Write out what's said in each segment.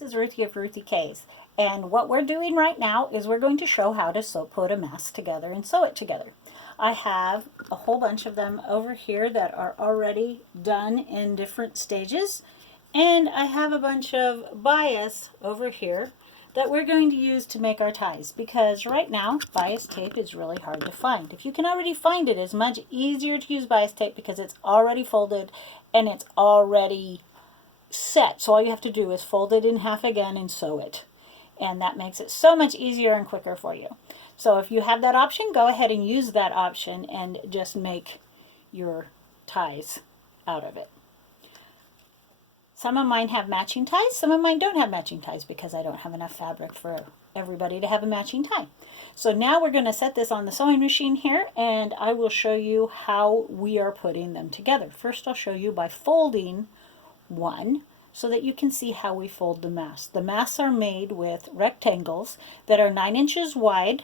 This is Ruthie of Ruthie K's, and what we're doing right now is we're going to show how to put a mask together and sew it together. I have a whole bunch of them over here that are already done in different stages, and I have a bunch of bias over here that we're going to use to make our ties, because right now bias tape is really hard to find. If you can already find it, it's much easier to use bias tape because it's already folded and it's already set. So all you have to do is fold it in half again and sew it. And that makes it so much easier and quicker for you. So if you have that option, go ahead and use that option and just make your ties out of it. Some of mine have matching ties, some of mine don't have matching ties because I don't have enough fabric for everybody to have a matching tie. So now we're going to set this on the sewing machine here, and I will show you how we are putting them together. First I'll show you by folding one so that you can see how we fold the masks. The masks are made with rectangles that are 9 inches wide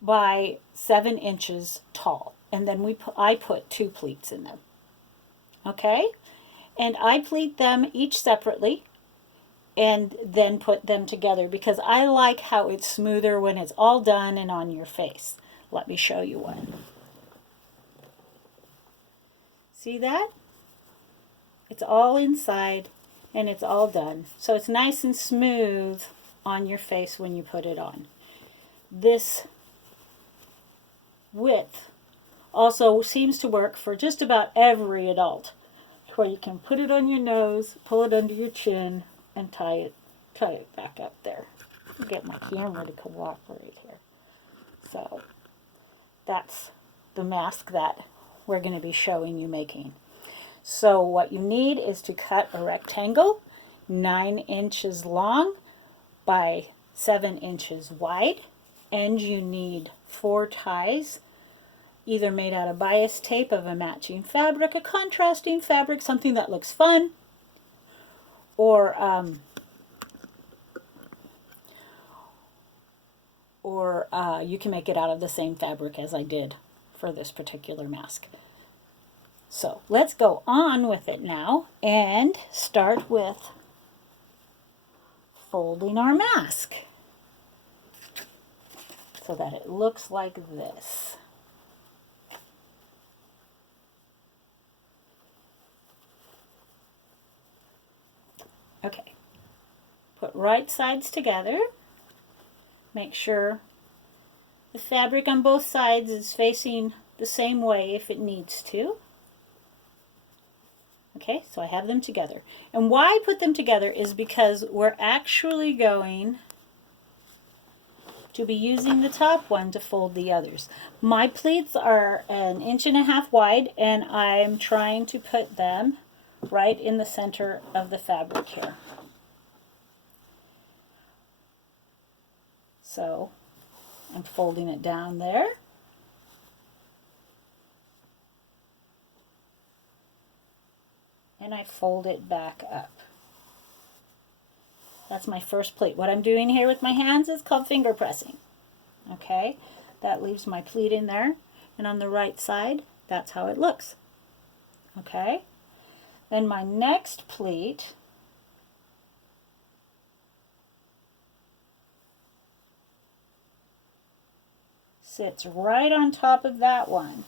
by 7 inches tall, and then I put 2 pleats in them. Okay, and I pleat them each separately and then put them together because I like how it's smoother when it's all done and on your face. Let me show you one. See that? It's all inside and it's all done. So it's nice and smooth on your face when you put it on. This width also seems to work for just about every adult, where you can put it on your nose, pull it under your chin, and tie it back up there. I'll get my camera to cooperate here. So that's the mask that we're going to be showing you making. So what you need is to cut a rectangle 9 inches long by 7 inches wide, and you need 4 ties, either made out of bias tape of a matching fabric, a contrasting fabric, something that looks fun, or you can make it out of the same fabric as I did for this particular mask. So let's go on with it now and start with folding our mask so that it looks like this. Okay, put right sides together. Make sure the fabric on both sides is facing the same way if it needs to. Okay, so I have them together. And why I put them together is because we're actually going to be using the top one to fold the others. My pleats are 1.5 inches wide, and I'm trying to put them right in the center of the fabric here. So I'm folding it down there. And I fold it back up. That's my first pleat. What I'm doing here with my hands is called finger pressing. Okay, that leaves my pleat in there, and on the right side, that's how it looks. Okay, then my next pleat sits right on top of that one,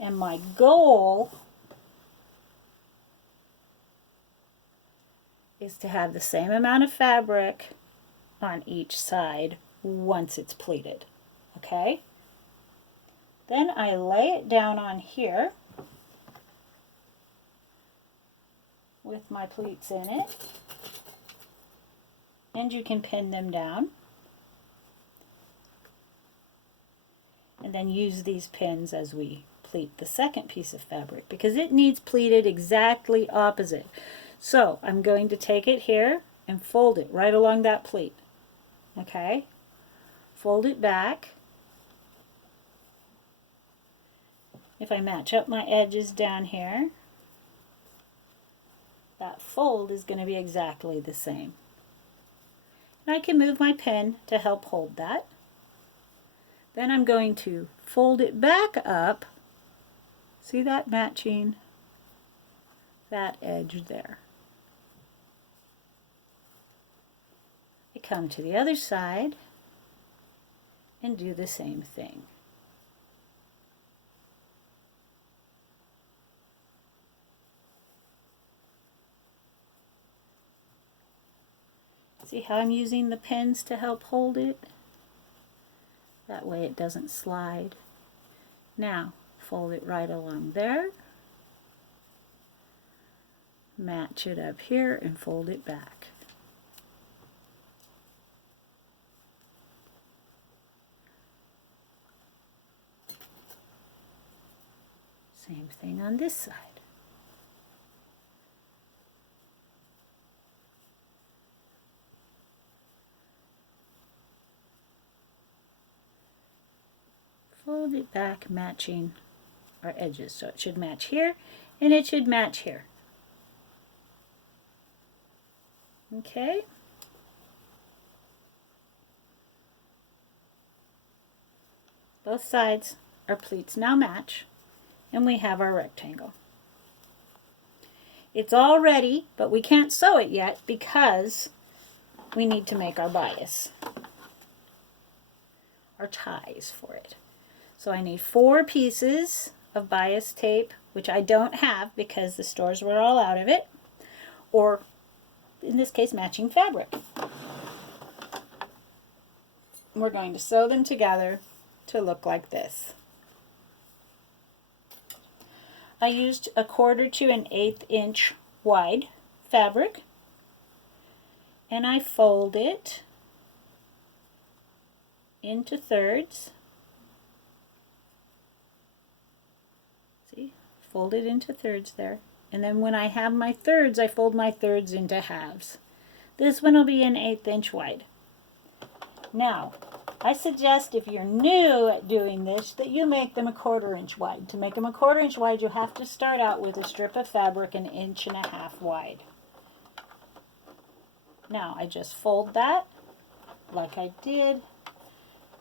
and my goal is to have the same amount of fabric on each side once it's pleated. Okay? Then I lay it down on here with my pleats in it, and you can pin them down. And then use these pins as we pleat the second piece of fabric, because it needs pleated exactly opposite. So I'm going to take it here and fold it right along that pleat. Okay? Fold it back. If I match up my edges down here, that fold is going to be exactly the same. And I can move my pen to help hold that. Then I'm going to fold it back up. See that matching that edge there. come to the other side and do the same thing. See how I'm using the pins to help hold it? That way it doesn't slide. Now, fold it right along there. Match it up here and fold it back. Same thing on this side. Fold it back, matching our edges. So it should match here and it should match here. Okay. Both sides, our pleats now match, and we have our rectangle. It's all ready, but we can't sew it yet because we need to make our bias, our ties for it. So I need 4 pieces of bias tape, which I don't have because the stores were all out of it, or in this case matching fabric. We're going to sew them together to look like this. I used 1/4 to 1/8 inch wide fabric, and I fold it into thirds. See, fold it into thirds there. And then when I have my thirds, I fold my thirds into halves. This one will be 1/8 inch wide. Now, I suggest if you're new at doing this that you make them 1/4 inch wide. To make them 1/4 inch wide, you have to start out with a strip of fabric 1.5 inches wide. Now, I just fold that like I did,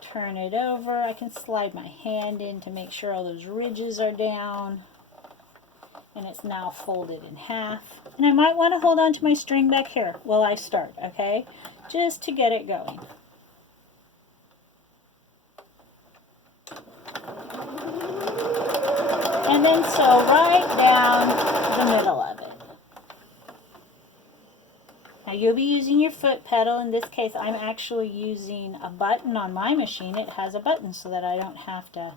turn it over. I can slide my hand in to make sure all those ridges are down. And it's now folded in half. And I might want to hold on to my string back here while I start, okay? Just to get it going. And then sew right down the middle of it. Now you'll be using your foot pedal. In this case, I'm actually using a button on my machine. It has a button so that I don't have to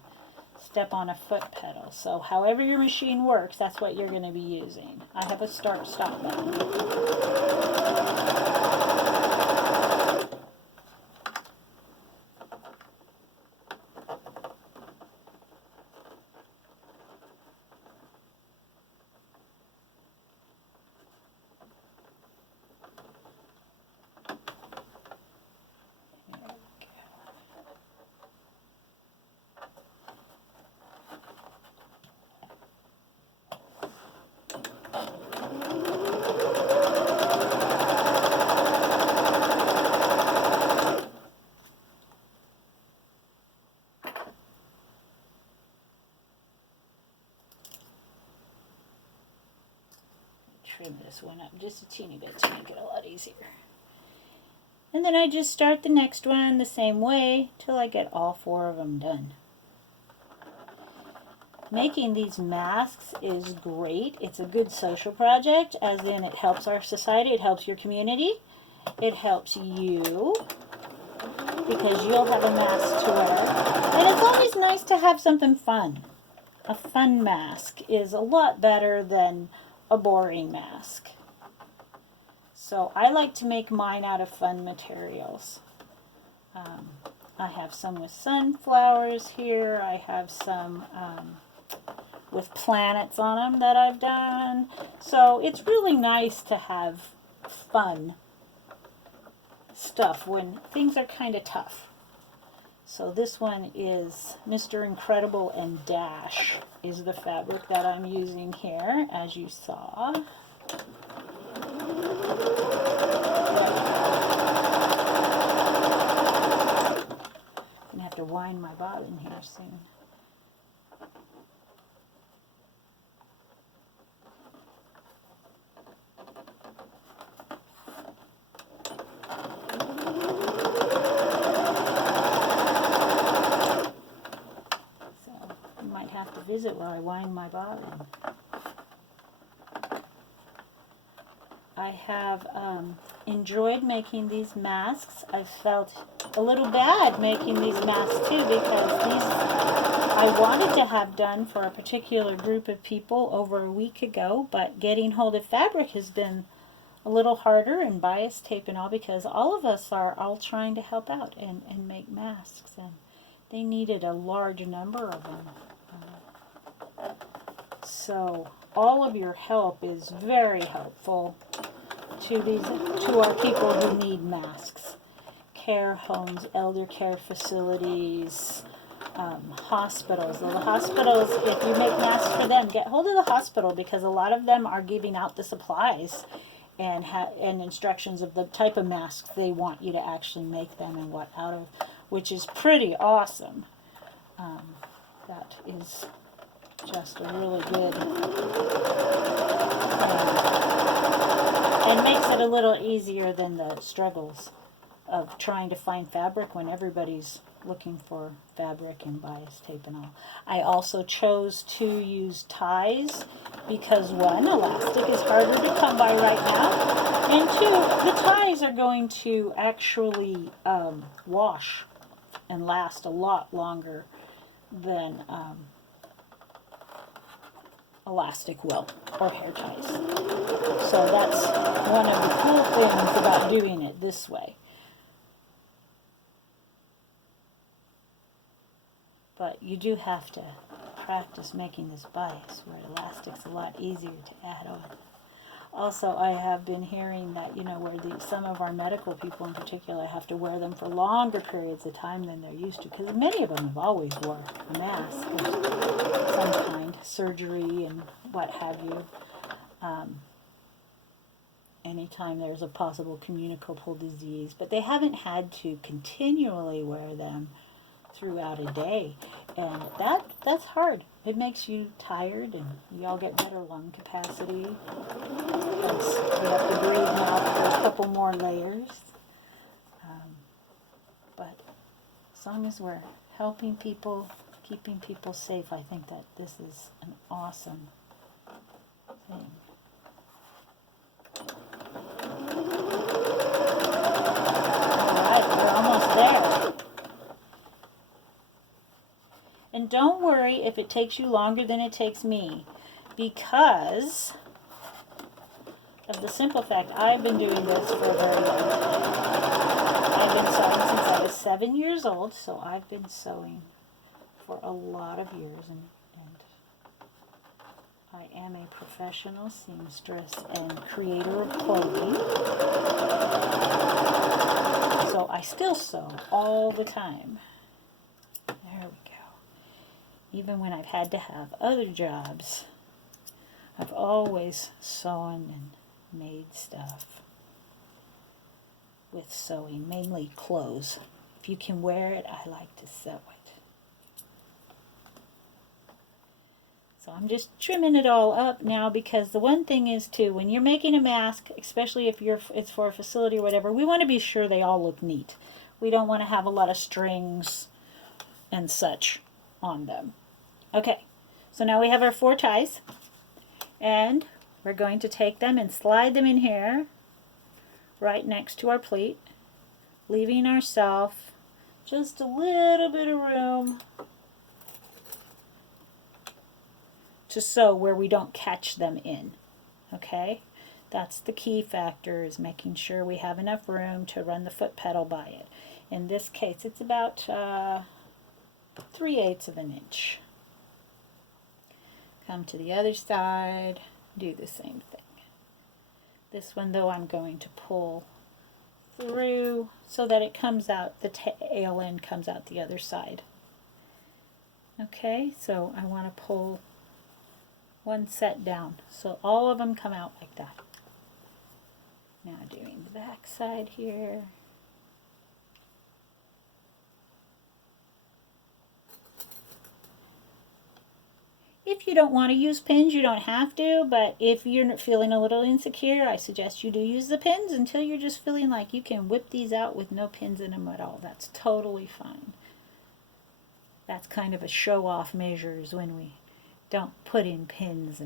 step on a foot pedal. So however your machine works, that's what you're going to be using. I have a start-stop button. Trim this one up just a teeny bit to make it a lot easier. And then I just start the next one the same way till I get all 4 of them done. Making these masks is great. It's a good social project, as in it helps our society, it helps your community, it helps you because you'll have a mask to wear. And it's always nice to have something fun. A fun mask is a lot better than a boring mask. So I like to make mine out of fun materials. I have some with sunflowers here. I have some with planets on them that I've done. So it's really nice to have fun stuff when things are kind of tough. So this one is Mr. Incredible and Dash is the fabric that I'm using here, as you saw. I'm going to have to wind my bobbin here soon. is it while I wind my bobbin? I have enjoyed making these masks. I felt a little bad making these masks too, because these I wanted to have done for a particular group of people over a week ago, but getting hold of fabric has been a little harder, and bias tape and all, because all of us are all trying to help out and make masks, and they needed a large number of them. So all of your help is very helpful to our people who need masks. Care homes, elder care facilities, hospitals. The hospitals, if you make masks for them, get hold of the hospital, because a lot of them are giving out the supplies and instructions of the type of masks they want you to actually make them and what out of, which is pretty awesome. That is just a really good and makes it a little easier than the struggles of trying to find fabric when everybody's looking for fabric and bias tape and all. I also chose to use ties because, one, elastic is harder to come by right now, and two, the ties are going to actually wash and last a lot longer than elastic will, or hair ties. So that's one of the cool things about doing it this way. But you do have to practice making this bias, where elastic's a lot easier to add on. Also, I have been hearing that, where some of our medical people in particular have to wear them for longer periods of time than they're used to, because many of them have always wore a mask of some kind, surgery and what have you. Anytime there's a possible communicable disease, but they haven't had to continually wear them throughout a day, and that's hard. It makes you tired, and y'all get better lung capacity because you have to breathe now for a couple more layers. But as long as we're helping people, keeping people safe, I think that this is an awesome thing. Alright, we're almost there. And don't worry if it takes you longer than it takes me, because of the simple fact I've been doing this for a very long time. I've been sewing since I was 7 years old, so I've been sewing for a lot of years, and I am a professional seamstress and creator of clothing. So I still sew all the time. There we go. Even when I've had to have other jobs, I've always sewn and made stuff with sewing, mainly clothes. If you can wear it, I like to sew it. So I'm just trimming it all up now, because the one thing is too, when you're making a mask, especially if it's for a facility or whatever, we want to be sure they all look neat. We don't want to have a lot of strings and such on them. Okay, so now we have our 4 ties, and we're going to take them and slide them in here right next to our pleat, leaving ourselves just a little bit of room to sew where we don't catch them in. Okay, that's the key factor, is making sure we have enough room to run the foot pedal by it. In this case, it's about 3/8 of an inch. Come to the other side, do the same thing. This one, though, I'm going to pull through so that it comes out, the tail end comes out the other side. Okay, so I want to pull one set down, so all of them come out like that. Now doing the back side here. If you don't want to use pins, you don't have to, but if you're feeling a little insecure, I suggest you do use the pins until you're just feeling like you can whip these out with no pins in them at all. That's totally fine. That's kind of a show-off measure, is when we don't put in pins,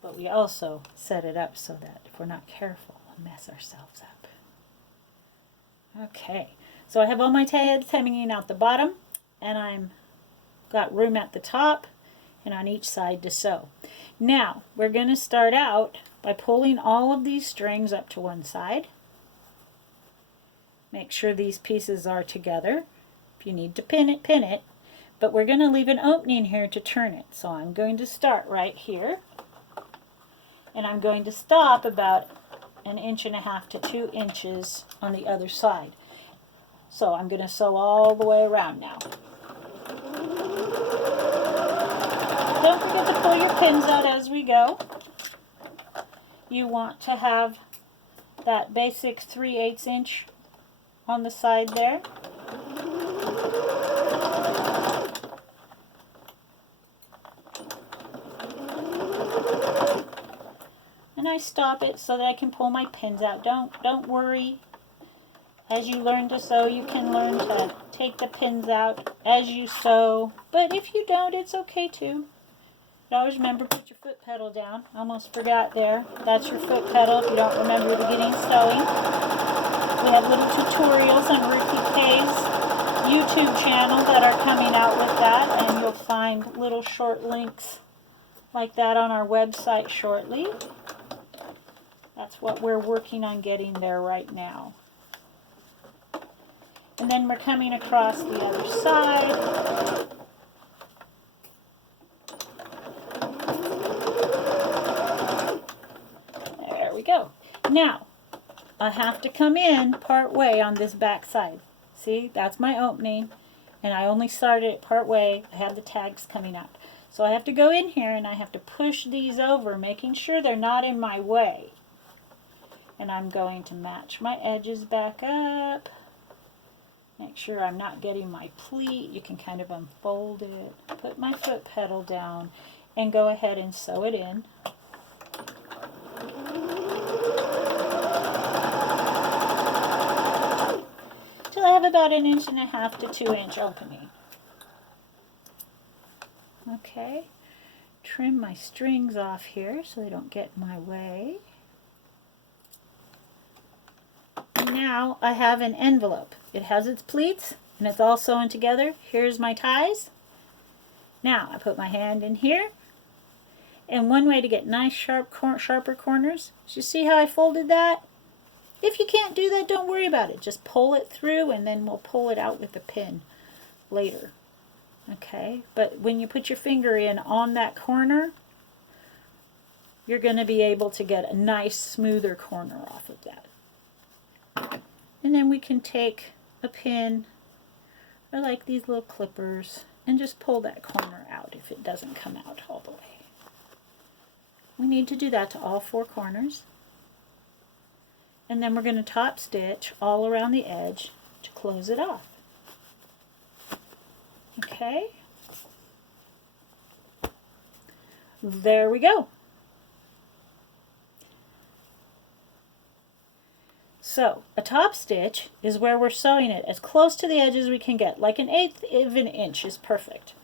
but we also set it up so that if we're not careful, we'll mess ourselves up. Okay, so I have all my tags hanging out the bottom, and I'm got room at the top and on each side to sew. Now we're going to start out by pulling all of these strings up to one side. Make sure these pieces are together. If you need to pin it, but we're going to leave an opening here to turn it. So I'm going to start right here, and I'm going to stop about 1.5 to 2 inches on the other side. So I'm going to sew all the way around now. Don't forget to pull your pins out as we go. You want to have that basic 3/8 inch on the side there. And I stop it so that I can pull my pins out. Don't worry. As you learn to sew, you can learn to take the pins out as you sew. But if you don't, it's okay too. But always remember, put your foot pedal down. Almost forgot there. That's your foot pedal if you don't remember beginning sewing. We have little tutorials on Ruthie K's YouTube channel that are coming out with that, and you'll find little short links like that on our website shortly. That's what we're working on getting there right now. And then we're coming across the other side. There we go. Now, I have to come in part way on this back side. See, that's my opening, and I only started it part way. I have the tags coming out. So I have to go in here and I have to push these over, making sure they're not in my way. And I'm going to match my edges back up. Make sure I'm not getting my pleat. You can kind of unfold it, put my foot pedal down, and go ahead and sew it in. Till I have about 1.5 to 2 inch opening. Okay, trim my strings off here so they don't get in my way. Now I have an envelope. It has its pleats and it's all sewn together. Here's my ties. Now I put my hand in here, and one way to get nice sharper corners is, you see how I folded that? If you can't do that, don't worry about it. Just pull it through and then we'll pull it out with the pin later. Okay, but when you put your finger in on that corner, you're going to be able to get a nice smoother corner off of that. And then we can take a pin, or like these little clippers, and just pull that corner out if it doesn't come out all the way. We need to do that to all 4 corners. And then we're going to top stitch all around the edge to close it off. Okay. There we go. So a top stitch is where we're sewing it as close to the edge as we can get. Like 1/8 of an inch is perfect.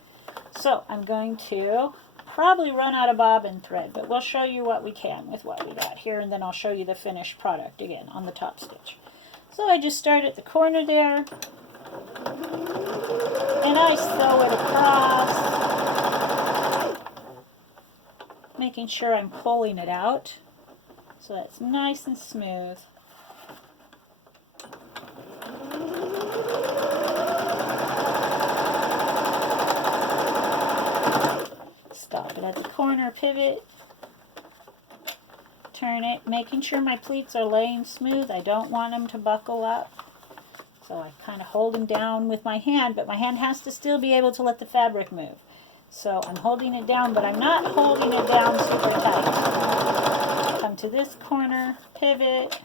So I'm going to probably run out of bobbin thread, but we'll show you what we can with what we got here, and then I'll show you the finished product again on the top stitch. So I just start at the corner there, and I sew it across, making sure I'm pulling it out so that it's nice and smooth. Stop it at the corner, pivot, turn it, making sure my pleats are laying smooth. I don't want them to buckle up. So I kind of hold them down with my hand, but my hand has to still be able to let the fabric move. So I'm holding it down, but I'm not holding it down super tight. Come to this corner, pivot,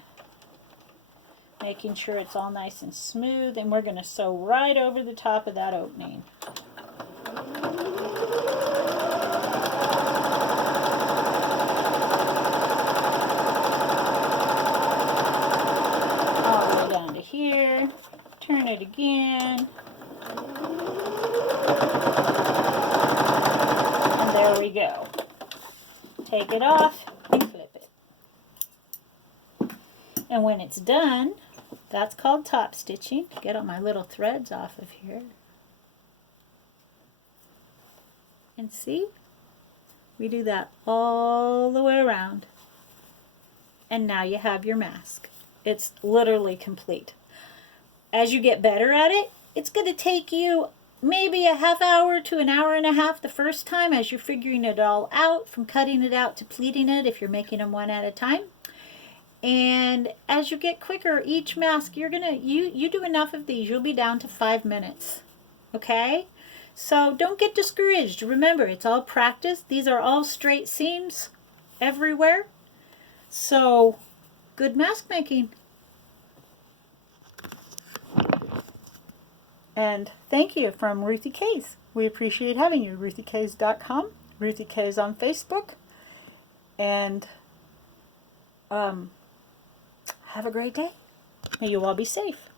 making sure it's all nice and smooth, and we're going to sew right over the top of that opening. Here, turn it again, and go. Take it off and flip it. And when it's done, that's called top stitching. Get all my little threads off of here. And see? We do that all the way around. And now you have your mask. It's literally complete. As you get better at it, it's going to take you maybe a half hour to an hour and a half the first time as you're figuring it all out, from cutting it out to pleating it if you're making them one at a time. And as you get quicker, each mask, you do enough of these, you'll be down to 5 minutes. Okay? So don't get discouraged. Remember, it's all practice. These are all straight seams everywhere. So, good mask making. And thank you from Ruthie K's. We appreciate having you. RuthieK's.com. Ruthie K's on Facebook. And have a great day. May you all be safe.